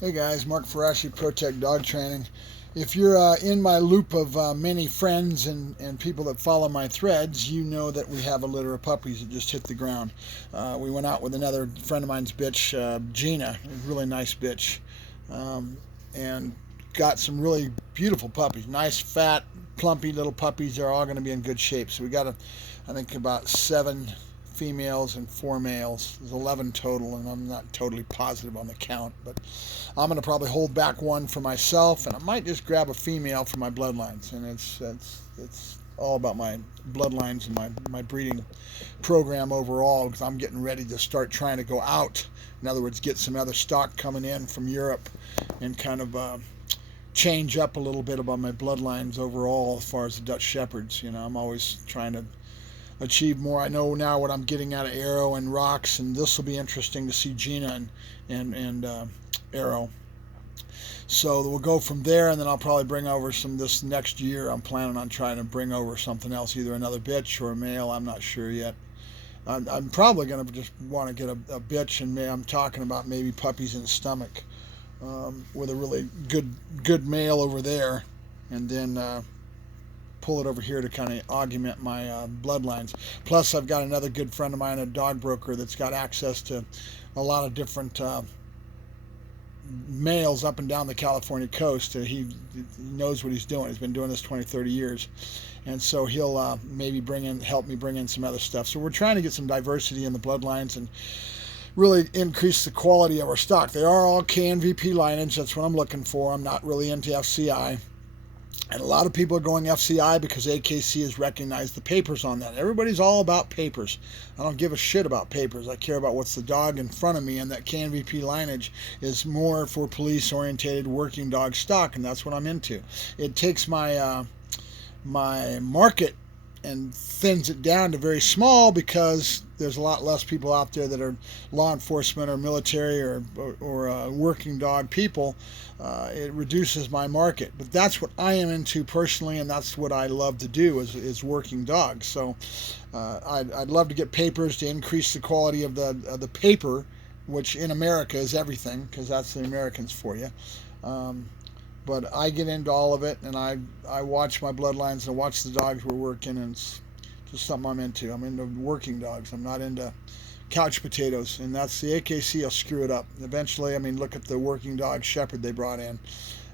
Hey guys, Mark Farashi, Protect Dog Training. If you're in my loop of many friends and people that follow my threads, you know that we have a litter of puppies that just hit the ground. We went out with another friend of mine's bitch, Gina, a really nice bitch, um, and got some really beautiful puppies. Nice, fat, plumpy little puppies. They're all going to be in good shape. So we got, I think, about 7 females and 4 males. There's 11 total, and I'm not totally positive on the count, but I'm going to probably hold back one for myself, and I might just grab a female for my bloodlines. And it's all about my bloodlines and my breeding program overall, because I'm getting ready to start trying to go out. In other words, get some other stock coming in from Europe and kind of change up a little bit about my bloodlines overall as far as the Dutch Shepherds. I'm always trying to achieve more. I know now what I'm getting out of Aero and Rocks, and this will be interesting to see Gina and Aero. So we'll go from there, and then I'll probably bring over some this next year. I'm planning on trying to bring over something else, either another bitch or a male. I'm not sure yet. I'm probably going to just want to get a bitch, and I'm talking about maybe puppies in the stomach with a really good male over there, and then pull it over here to kind of augment my bloodlines. Plus, I've got another good friend of mine, a dog broker, that's got access to a lot of different males up and down the California coast. He knows what he's doing. He's been doing this 20, 30 years. And so he'll maybe help me bring in some other stuff. So we're trying to get some diversity in the bloodlines and really increase the quality of our stock. They are all KNVP lineage. That's what I'm looking for. I'm not really into FCI. And a lot of people are going FCI because AKC has recognized the papers on that. Everybody's all about papers. I don't give a shit about papers. I care about what's the dog in front of me, and that KNVP lineage is more for police-oriented working dog stock, and that's what I'm into. It takes my market and thins it down to very small because there's a lot less people out there that are law enforcement or military or working dog people. It reduces my market, but that's what I am into personally, and that's what I love to do is working dogs. So I'd love to get papers to increase the quality of the paper, which in America is everything, because that's the Americans for you. But I get into all of it, and I watch my bloodlines and I watch the dogs we're working, and it's just something I'm into. I'm into working dogs. I'm not into couch potatoes, and that's the AKC. Will screw it up eventually. I mean, look at the working dog shepherd they brought in,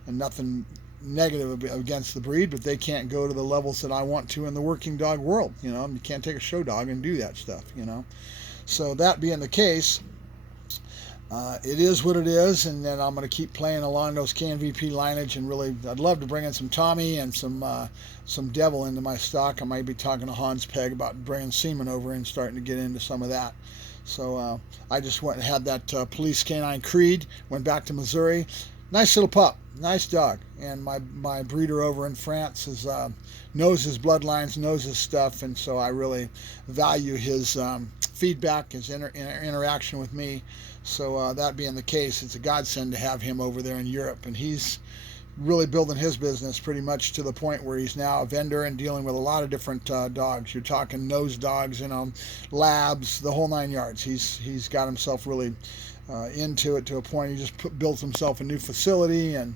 and nothing negative against the breed, but they can't go to the levels that I want to in the working dog world. You can't take a show dog and do that stuff. So that being the case, it is what it is, and then I'm going to keep playing along those KNVP lineage, and really, I'd love to bring in some Tommy and some Devil into my stock. I might be talking to Hans Peg about bringing semen over and starting to get into some of that. So I just went and had that police canine Creed, went back to Missouri. Nice little pup, nice dog, and my breeder over in France knows his bloodlines, knows his stuff, and so I really value his feedback, his interaction with me. So that being the case, it's a godsend to have him over there in Europe, and he's really building his business pretty much to the point where he's now a vendor and dealing with a lot of different dogs. You're talking nose dogs, labs, the whole 9 yards. He's got himself really into it to a point. He just built himself a new facility, and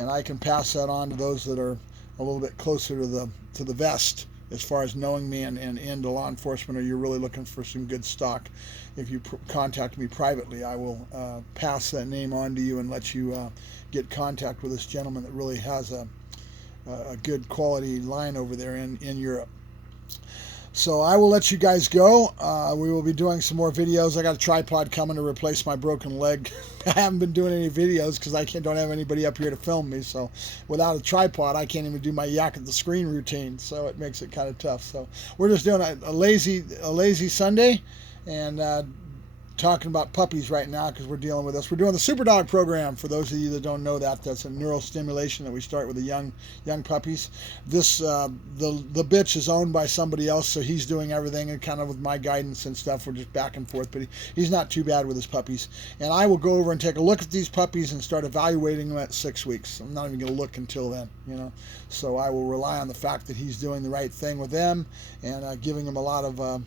I can pass that on to those that are a little bit closer to the vest as far as knowing me and into law enforcement, or you're really looking for some good stock. If you contact me privately, I will pass that name on to you and let you get contact with this gentleman that really has a good quality line over there in Europe. So I will let you guys go. We will be doing some more videos. I got a tripod coming to replace my broken leg. I haven't been doing any videos because I don't have anybody up here to film me. So without a tripod, I can't even do my yak at the screen routine. So it makes it kind of tough. So we're just doing a lazy Sunday, and talking about puppies right now because we're dealing with this. We're doing the Super Dog program. For those of you that don't know that, that's a neurostimulation that we start with the young puppies. This the bitch is owned by somebody else, so he's doing everything and kind of with my guidance and stuff. We're just back and forth, but he's not too bad with his puppies. And I will go over and take a look at these puppies and start evaluating them at 6 weeks. I'm not even going to look until then, So I will rely on the fact that he's doing the right thing with them and giving them a lot of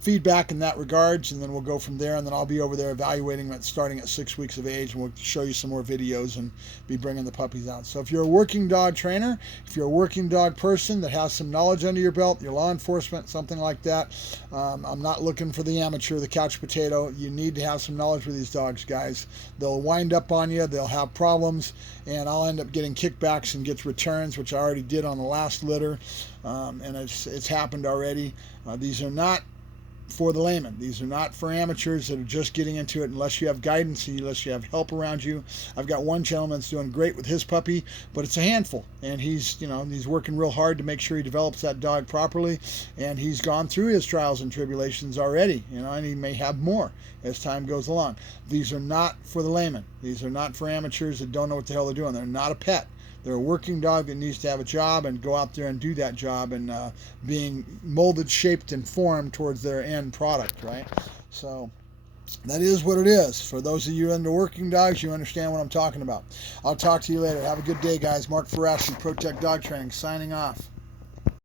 feedback in that regards, and then we'll go from there. And then I'll be over there evaluating it starting at 6 weeks of age, and we'll show you some more videos and be bringing the puppies out. So if you're a working dog trainer, if you're a working dog person that has some knowledge under your belt, your law enforcement, something like that, I'm not looking for the amateur, the couch potato. You need to have some knowledge with these dogs, guys. They'll wind up on you, they'll have problems, and I'll end up getting kickbacks and get returns, which I already did on the last litter, and it's happened already. These are not for the layman. These are not for amateurs that are just getting into it unless you have guidance, unless you have help around you. I've got one gentleman that's doing great with his puppy, but it's a handful, and he's working real hard to make sure he develops that dog properly, and he's gone through his trials and tribulations already, and he may have more as time goes along. These are not for the layman. These are not for amateurs that don't know what the hell they're doing. They're not a pet. They're a working dog that needs to have a job and go out there and do that job, and being molded, shaped, and formed towards their end product, right? So that is what it is. For those of you into working dogs, you understand what I'm talking about. I'll talk to you later. Have a good day, guys. Mark Ferrassi, Protect Dog Training, signing off.